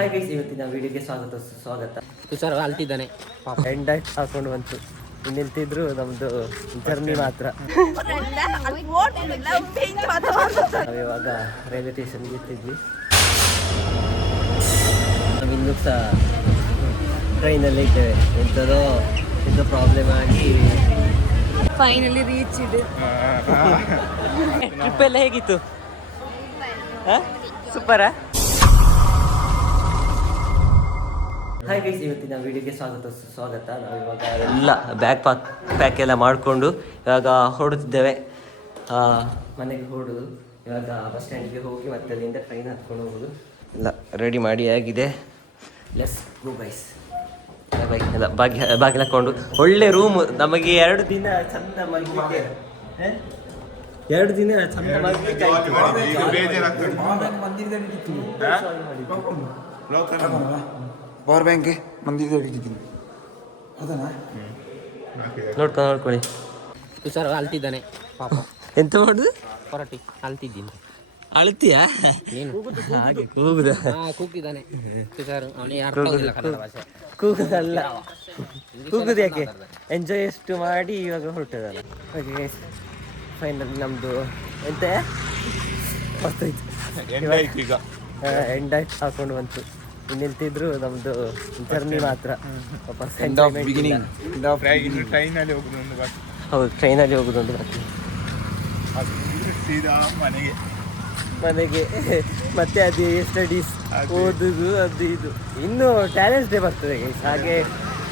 Hi guys, ಇವತ್ತಿನ ವಿಡಿಯೋಗೆ ಸ್ವಾಗತ. ತುಷಾರ್ ಅಲ್ತಿದ್ದಾನೆ, ಎಂಡ್ ಹಾಕೊಂಡು ಬಂತು. ಇನ್ನೆಂತಿದ್ರು ನಮ್ದು ಜರ್ನಿ ಮಾತ್ರ. ನಾವಿವಾಗ ರೈಲ್ವೆ ಸ್ಟೇಷನ್ಗೆ ಇರ್ತಿದ್ವಿ. ನಾವಿನ್ನೂ ಸಹ ಟ್ರೈನಲ್ಲೇ ಇದ್ದೇವೆ. ಎಂಥೋ ಪ್ರಾಬ್ಲಮ್ ಆಗಿ ಫೈನಲಿ ರೀಚ್ ಇದೆ. ಟ್ರಿಪ್ ಎಲ್ಲ ಹೇಗಿತ್ತು? ಸೂಪರಾ? ಹಾಯ್ ಗೈಸ್, ಇವತ್ತಿನ ವಿಡಿಯೋಗೆ ಸ್ವಾಗತ. ನಾವಿವಾಗ ಎಲ್ಲ ಪ್ಯಾಕ್ ಎಲ್ಲ ಮಾಡಿಕೊಂಡು ಇವಾಗ ಹೊರಡುತ್ತಿದ್ದೇವೆ. ಮನೆಗೆ ಹೊರಡುದು. ಇವಾಗ ಬಸ್ ಸ್ಟ್ಯಾಂಡಿಗೆ ಹೋಗಿ ಮತ್ತೆ ಅಲ್ಲಿಂದ ಟ್ರೈನ್ ಹತ್ಕೊಂಡು ಹೋಗೋದು. ಎಲ್ಲ ರೆಡಿ ಮಾಡಿ ಆಗಿದೆ. Let's go guys. ಬೈ ಎಲ್ಲ ಬಾಗಿಲು ಹಾಕ್ಕೊಂಡು ಒಳ್ಳೆ ರೂಮ್. ನಮಗೆ 2 ದಿನ ಚಂದ ಮಲಗಲಿಕ್ಕೆ, 2 ದಿನ ಚಂದ ಮಲಗಲಿಕ್ಕೆ ಪವರ್ ಬ್ಯಾಂಕ್ ಮಂದಿರ ನೋಡ್ಕೊಳ್ಳಿ. ತುಷಾರ್ ಅಲ್ತಿದ್ದಾನೆ ಪಾಪ. ಎಂತ ಮಾಡುದು? ಹೊರಟಿ ಅಲ್ತಿದ್ದೀನಿ. ಅಳ್ತೀಯಾ? ಹಾಗೆ ಕೂಗುದ? ಕೂಗಿದ್ದಾನೆ ತುಷಾರ್. ಅವನಿಗೆ ಅರ್ಥ ಆಗುದಿಲ್ಲ ಕನ್ನಡ ಭಾಷೆ. ಕೂಗುದಲ್ಲ, ಕೂಗುದು ಯಾಕೆ? ಎಂಜಾಯ್ ಎಷ್ಟು ಮಾಡಿ ಇವಾಗ ಹೊರಟದಲ್ಲ. ಹಾಗೆ ಫೈನಲ್ ನಮ್ದು ಎಂತ ಬರ್ತಾಯ್ತು. ಈಗ ಎಂಡ್ ಹಾಕೊಂಡು ಬಂತು. ಇನ್ನೆಂತಿದ್ರು ನಮ್ದು ಜರ್ನಿ ಮಾತ್ರ. ಹೌದು, ಟ್ರೈನಲ್ಲಿ ಹೋಗುದೊಂದು ಬಾಕಿ. ಮನೆಗೆ ಮತ್ತೆ ಅದೇ ಸ್ಟಡೀಸ್, ಓದುದು, ಅದು ಇದು. ಇನ್ನು ಟ್ಯಾಲೆಂಟ್ಸ್ ಡೇ ಬರ್ತದೆ ಗೈಸ್, ಹಾಗೆ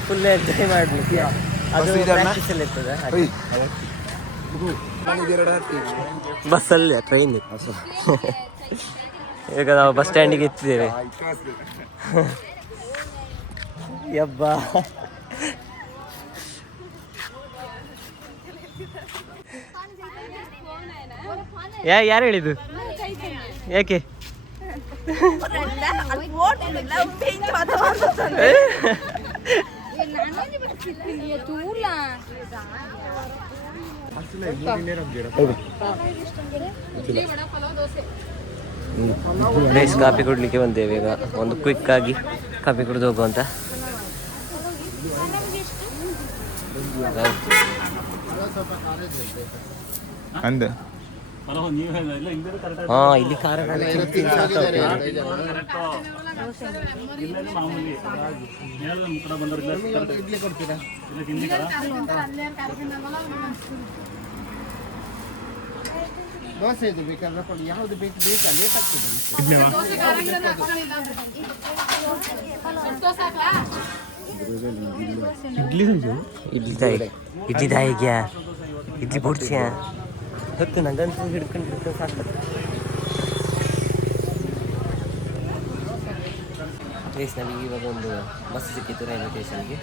ಫುಲ್ ಎಂಜಾಯ್ ಮಾಡಲಿಕ್ಕೆ. ಅದು ಪ್ರಾಕ್ಟೀಸ್ ಎಲ್ಲ ಇರ್ತದೆ. ಬಸ್ಸಲ್ಲಿ ಟ್ರೈನ್. ಈಗ ನಾವು ಬಸ್ ಸ್ಟ್ಯಾಂಡಿಗೆ ಎತ್ತಿದ್ದೇವೆ. ಯಬ್ಬಾ, ಯಾರು ಹೇಳಿದ್ದು? ಯಾಕೆ? ಕಾಫಿ ಕುಡ್ಲಿಕ್ಕೆ ಬಂದೇವೆ. ಈಗ ಒಂದು ಕ್ವಿಕ್ ಆಗಿ ಕಾಫಿ ಕುಡಿದು ಹೋಗುವಂತ. ಇಲ್ಲಿ ಖಾರಗಳು ದೋಸೆ ಇದು ಬೇಕಾದ್ರೆ ಯಾವ್ದು ಬೇಕಾ ಲೇಟ್ ಆಗ್ತದೆ. ಇಡ್ಲಿ ದಾಯಿಗ್ಯಾ, ಇಡ್ಲಿ ಬುಡ್ಸ್ಯಾ ಹೊತ್ತು ನಂಗಂತೂ ಹಿಡ್ಕೊಂಡು ಸಾಕ್ತದೆ. ನಮಗೆ ಇವಾಗ ಒಂದು ಬಸ್ ಸಿಕ್ಕಿತ್ತು ರೈಲ್ವೆ ಸ್ಟೇಷನ್ಗೆ.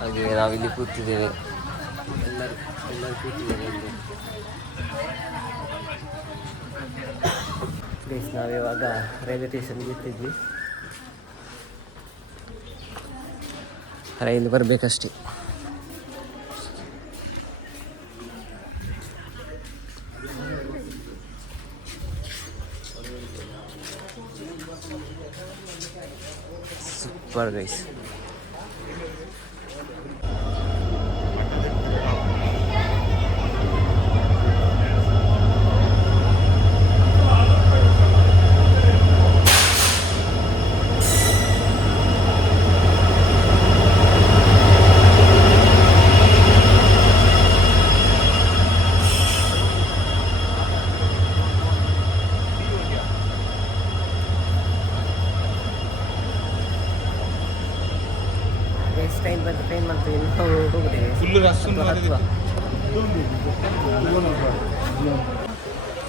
ಹಾಗೆ ನಾವಿಲ್ಲಿ ಕೂತಿದ್ದೇವೆ. ಎಲ್ಲರೂ ಕೂತಿದ್ದೇವೆ. ನಾವಿವಾಗ ರೈಲ್ವೆ ಸ್ಟೇಷನ್ಗೆ ಇರ್ತಿದ್ವಿ. ರೈಲು ಬರಬೇಕಷ್ಟೇ. Super guys. ಟ್ರೈನ್ ಬಂತು. ಇನ್ನು ಹೋಗುತ್ತೇವೆ.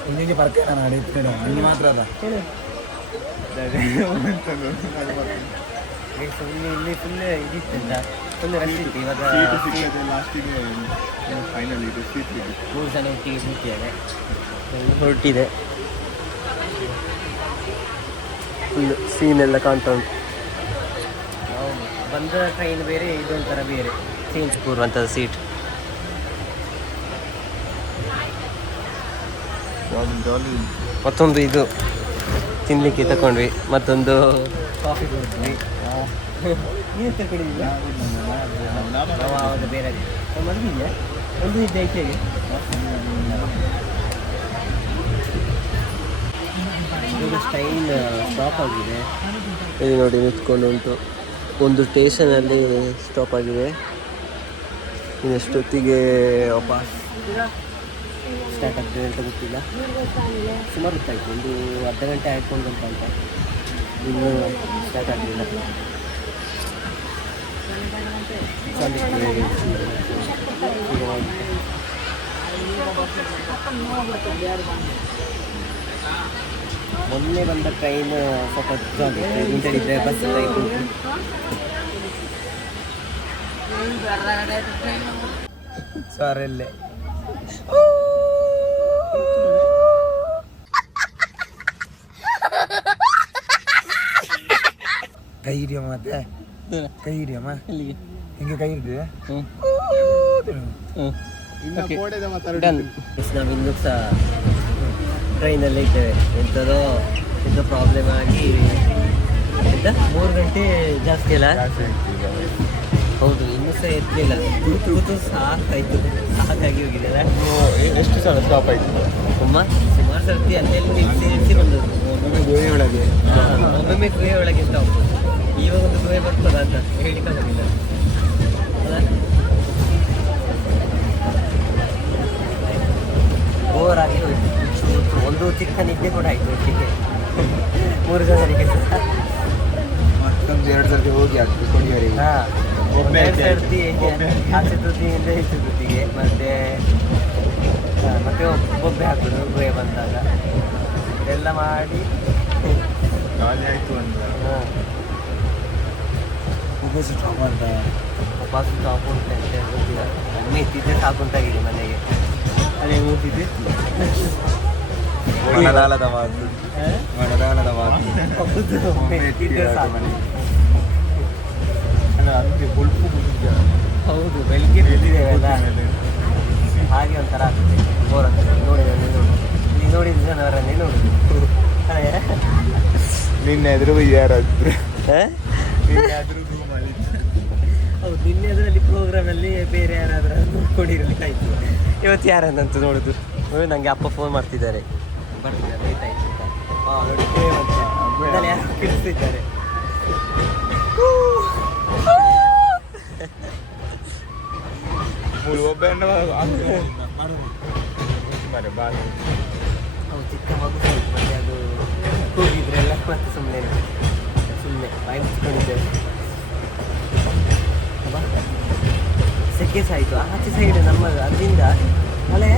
ಇಲ್ಲಿಗೆ ಬರ್ತೀರ ನಾಡಿ ಇಲ್ಲಿ ಮಾತ್ರ ಅಲ್ಲ. ಇಲ್ಲಿ ಫುಲ್ ಇದಿತ್ತಲ್ಲ, ಫುಲ್ ರಶ್ ಇತ್ತು. ಇವಾಗ ಫೈನಲ್ 3 ಜನ ಒಟ್ಟಿಗೆ ಕೂತಿದ್ದೇವೆ. ಹೊರಟಿದೆ. ಫುಲ್ ಸೀನ್ ಎಲ್ಲ ಕಾಣ್ತಾ ಉಂಟು. ನಾವು ಬಂದ ಟ್ರೈನ್ ಬೇರೆ, ಇದೊಂಥರ ಬೇರೆ ಚೇಂಜ್ ಕೂರುವಂಥದ್ದು ಸೀಟ್. ಮತ್ತೊಂದು ಇದು ತಿನ್ನಲಿಕ್ಕೆ ತಗೊಂಡ್ವಿ. ಮತ್ತೊಂದು ಕಾಫಿ ಕುಡಿದ್ವಿ. ನೀನು ತಗೊಂಡಿದ್ದಿಲ್ಲ ನಾವು ಆವಾಗ ಬೇರೆ ಮಲಗಿದ್ಯಾ ಒಂದು ನಿದ್ದೆ ಐತೆಗೆ ಈಗ ಟ್ರೈನ್ ಸ್ಟಾಪ್ ಆಗಿದೆ. ಇಲ್ಲಿ ನೋಡಿ ನಿಂತ್ಕೊಂಡು ಉಂಟು. ಒಂದು ಸ್ಟೇಷನಲ್ಲಿ ಸ್ಟಾಪ್ ಆಗಿದೆ. ಇನ್ನೆಷ್ಟೊತ್ತಿಗೆ ವಾಪಸ್ ಸ್ಟಾರ್ಟ್ ಆಗ್ತದೆ ಅಂತ ಗೊತ್ತಿಲ್ಲ. ಸುಮಾರು ಹೊತ್ತಾಯ್ತು, ಒಂದು ಅರ್ಧ ಗಂಟೆ ಆಡ್ಕೊಂಡು ಅಂತ ಇನ್ನೂ ಸ್ಟಾರ್ಟ್ ಆಗಲಿಲ್ಲ. ಮೊನ್ನೆ ಬಂದ ಟ್ರೈನ್ ಸ್ವಲ್ಪ ಜಾಗಿತ್ತು, ನಿಂತಡಿದ್ರೆ ಬಸ್ ಟೈಪ್ ಉಂಟು. ಸಾರಲ್ಲೇ ಕೈ ಹಿಡಿಯಮ್ಮ, ಮತ್ತೆ ಕೈ ಹಿಡಿಯಮ್ಮ. ಹಿಂಗೆ ಕೈ ಹಿಡಿದೆ ನಾವಿನ್ನೂ ಸಹ ಟ್ರೈನಲ್ಲೇ ಇದ್ದೇವೆ. ಎಂಥದೋ ಪ್ರಾಬ್ಲಮ್ ಆಗಿ ಎಂತ 3 ಗಂಟೆ ಜಾಸ್ತಿ ಅಲ್ಲ. ಹೌದು, ಇನ್ನೂ ಸಹ ಎತ್ತಲಿಲ್ಲ. ಕೂತು ಸಾಕಾಯ್ತು, ಸಾಕಾಗಿ ಹೋಗಿದೆಲ್ಲ. ಎಷ್ಟು ಸಲ ಸ್ಟಾಪ್ ಆಯ್ತು? ಸುಮಾರು ಸರ್ತಿ ಅಲ್ಲೇ ನಿಲ್ಲಿಸಿ ಬಂದದ್ದು. ಒಮ್ಮೊಮ್ಮೆ ಗುಹೆ ಒಳಗೆ, ಒಮ್ಮೊಮ್ಮೆ ಗುಹೆ ಒಳಗೆ ಸ್ಟಾಪ್. ಇವಾಗ ಒಂದು ಗುಹೆ ಬರ್ತದ ಅಂತ ಹೇಳಿಕ್ಕಾಗೋದಿಲ್ಲ. ಬೋರ್ ಆಗಿ ಹೋಯ್ತು. ಒಂದು ಚಿಕ್ಕ ನಿದ್ದೆ ಕೂಡ ಆಯ್ತು ಒಟ್ಟಿಗೆ 3 ಜನರಿಗೆ. ಮತ್ತೊಂದು 2 ಸರ್ತಿ ಹೋಗಿ ಆಗ್ತದೆ ಕೊಡಿಯವರಿಗೆ. ಒಮ್ಮೆ ಸರ್ತಿ ಆಚೆ ತುದಿಯಿಂದ ಈಚೆ ತುದಿಗೆ, ಮತ್ತೆ ಬೊಬ್ಬೆ ಹಾಕೋದು ಗುಹೆ ಬಂದಾಗ ಎಲ್ಲ ಮಾಡಿ ಆಯ್ತು ಅಂತ ಸ್ಟಾಪ್ ಅಂತ ವಾಪಸ್ ಸ್ಟಾಪ್ ಉಂಟು ಅಂತ ಗೊತ್ತಿಲ್ಲ. ಒಮ್ಮೆ ಎತ್ತಿದ್ದೆ ಸಾಕುಂಟಾಗಿದೆ ಮನೆಗೆ. ಅದೇ ಊಟಿದ್ದೆ ಮನದಾಳದ ಮಾತು, ಮನದಾಳದ ಮಾತು. ಹೌದು, ಒಮ್ಮೆ ಎತ್ತಿದ್ದೆ ಸಾಕು. ಅದಕ್ಕೆ ಕೊಳ್ಪು ಹೌದು, ಬೆಳಿಗ್ಗೆ ಬಿದ್ದಿದ್ದೇವೆಲ್ಲ ಹಾಗೆ ಒಂಥರ ಆಗ್ತದೆ. ಬೋರ್ ಆಗ್ತದೆ. ನೋಡಿದ ಜನವರನ್ನೇ ನೋಡುದು. ನಿನ್ನೆ ಎದುರು ಯಾರಾದ್ರು ಹೌದು, ನಿನ್ನೆ ಅದರಲ್ಲಿ ಪ್ರೋಗ್ರಾಮಲ್ಲಿ ಬೇರೆ ಯಾರಾದ್ರೂ ಕೊಡಿರಲಿಕ್ಕಾಯ್ತು. ಇವತ್ತು ಯಾರನ್ನಂತ ನೋಡುದು. ನನಗೆ ಅಪ್ಪ ಫೋನ್ ಮಾಡ್ತಿದ್ದಾರೆ, ಬರ್ತಿದ್ದಾರೆ, ಲೇಟ್ ಆಯ್ತು ಅಂತ. ನೋಡಿ ಯಾರು ಕಿಡಿಸ್ತಿದ್ದಾರೆ. ಚಿಕ್ಕ ಮಗು ಮತ್ತೆ ಅದು ಕೂಗಿದ್ರೆಲ್ಲ ಮತ್ತೆ ಸುಮ್ಮನೆ ಬಾಯಿ ಮುಚ್ಕೊಂಡಿದ್ದೇವೆ. ಸೆಕೆ ಸಹ ಆಯಿತು. ಆಚೆ ಸೈಡ್ ನಮ್ಮ ಅಲ್ಲಿಂದ ಮಳೆ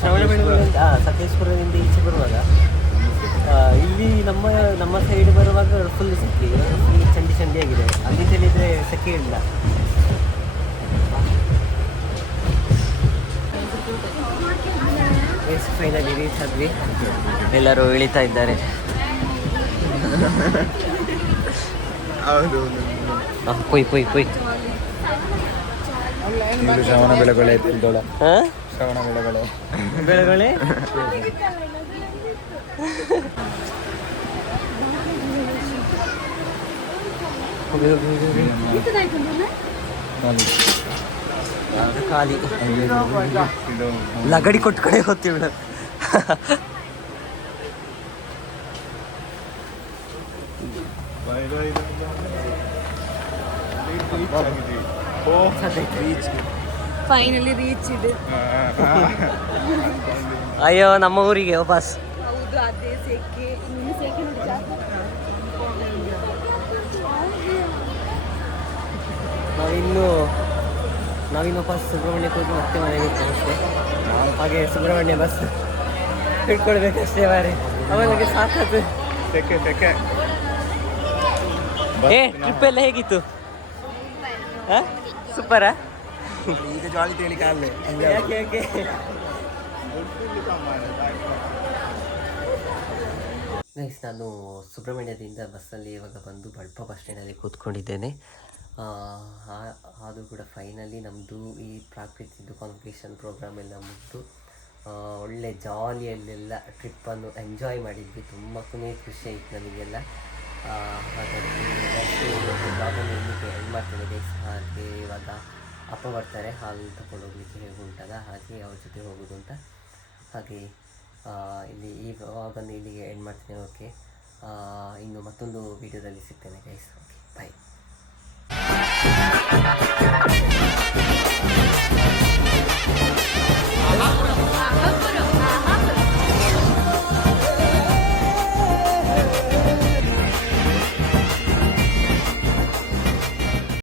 ಶ್ರವಣಬೆಳಗೊಳ ಸಕಲೇಶ್ಪುರದಿಂದ ಈಚೆ ಬರುವಾಗ ಇಲ್ಲಿ ನಮ್ಮ ಸೈಡ್ ಬರುವಾಗ ಫುಲ್ ಸೆಕೆ, ಫುಲ್ ಚಂಡಿ ಆಗಿದೆ. ಅಲ್ಲಿ ಹೇಳಿದರೆ ಸೆಕೆ ಇಲ್ಲ. ಫೈನಲಿ ರೀಚ್ ಆದ್ವಿ. ಎಲ್ಲರೂ ಇಳಿತಾ ಇದ್ದಾರೆ. ಪೊಯ್ ಶ್ರವಣ ಬೆಳಗೊಳೆ ತಿಳ್ದೋಳ. ಶ್ರವಣ ಬೆಳಗೊಳೆ ಖಾಲಿ ಲಗಡಿ ಕೊಟ್ಟು ಕಡೆ ಹೋಗ್ತೀವಿ ಮೇಡಮ್. ಫೈನಲಿ ರೀಚ್ ಇದೆ. ಅಯ್ಯೋ, ನಮ್ಮ ಊರಿಗೆ ವಾಪಸ್. ಹೌದು, ಅದೇ ಸೆಕೆ. ಇನ್ನು ಸೆಕೆ ನೋಡಿ ಜಾಸ್ತಿ. ನಾವಿನ್ನು ವಾಪಸ್ ಸುಬ್ರಹ್ಮಣ್ಯಕ್ಕೆ ಹೋಗಿ ಮತ್ತೆ ಮನೆಗೆ ಹೋಗ್ತೇವೆ ಅಷ್ಟೇ. ಹಾಗೆ ಸುಬ್ರಹ್ಮಣ್ಯ ಬಸ್ ಹಿಡ್ಕೊಳ್ಬೇಕಷ್ಟೇ. ಮಾರಿ ಅವನಿಗೆ ಸಾಕಾತು. ಸೆಕೆ ಟ್ರಿಪ್ ಎಲ್ಲ ಹೇಗಿತ್ತು? ಸೂಪರಾ? ಈಗ ಜಾಲಿ ತೇಳಿಕೆ ಅಲ್ಲೇ ಯಾಕೆ ನೈಸ್. ನಾನು ಸುಬ್ರಹ್ಮಣ್ಯದಿಂದ ಬಸ್ಸಲ್ಲಿ ಇವಾಗ ಬಂದು ಬಳ್ಪ ಬಸ್ ಸ್ಟ್ಯಾಂಡಲ್ಲಿ ಕೂತ್ಕೊಂಡಿದ್ದೇನೆ. ಅದು ಕೂಡ ಫೈನಲಿ ನಮ್ಮದು ಈ ಪ್ರಾಕೃತಿದ್ದು ಕಾಂಪಿಟೇಷನ್ ಪ್ರೋಗ್ರಾಮ್ ಎಲ್ಲ ಮುಗಿದು ಒಳ್ಳೆ ಜಾಲಿಯಲ್ಲೆಲ್ಲ ಟ್ರಿಪ್ಪನ್ನು ಎಂಜಾಯ್ ಮಾಡಿದ್ವಿ. ತುಂಬ ಖುಷಿ ಆಯಿತು ನಮಗೆಲ್ಲ. ಹಾಗಾಗಿ ಬ್ಲಾಗನ್ನು ಇಲ್ಲಿಗೆ ಎಂಡ್ ಮಾಡ್ತೇನೆ ಗೈಸ್. ಹಾಗೆ ಇವಾಗ ಅಪ್ಪ ಬರ್ತಾರೆ ಹಾಲು ತಗೊಂಡು ಹೋಗ್ಲಿಕ್ಕೆ ಹೇಗೆ ಉಂಟಲ್ಲ, ಹಾಗೆ ಅವ್ರ ಜೊತೆ ಹೋಗೋದು ಅಂತ. ಹಾಗೆ ಇಲ್ಲಿ ಈ ವ್ಲಾಗನ್ನು ಇಲ್ಲಿಗೆ ಎಂಡ್ ಮಾಡ್ತೇನೆ. ಓಕೆ, ಇನ್ನು ಮತ್ತೊಂದು ವೀಡಿಯೋದಲ್ಲಿ ಸಿಗ್ತೇನೆ ಗೈಸ್. ಓಕೆ.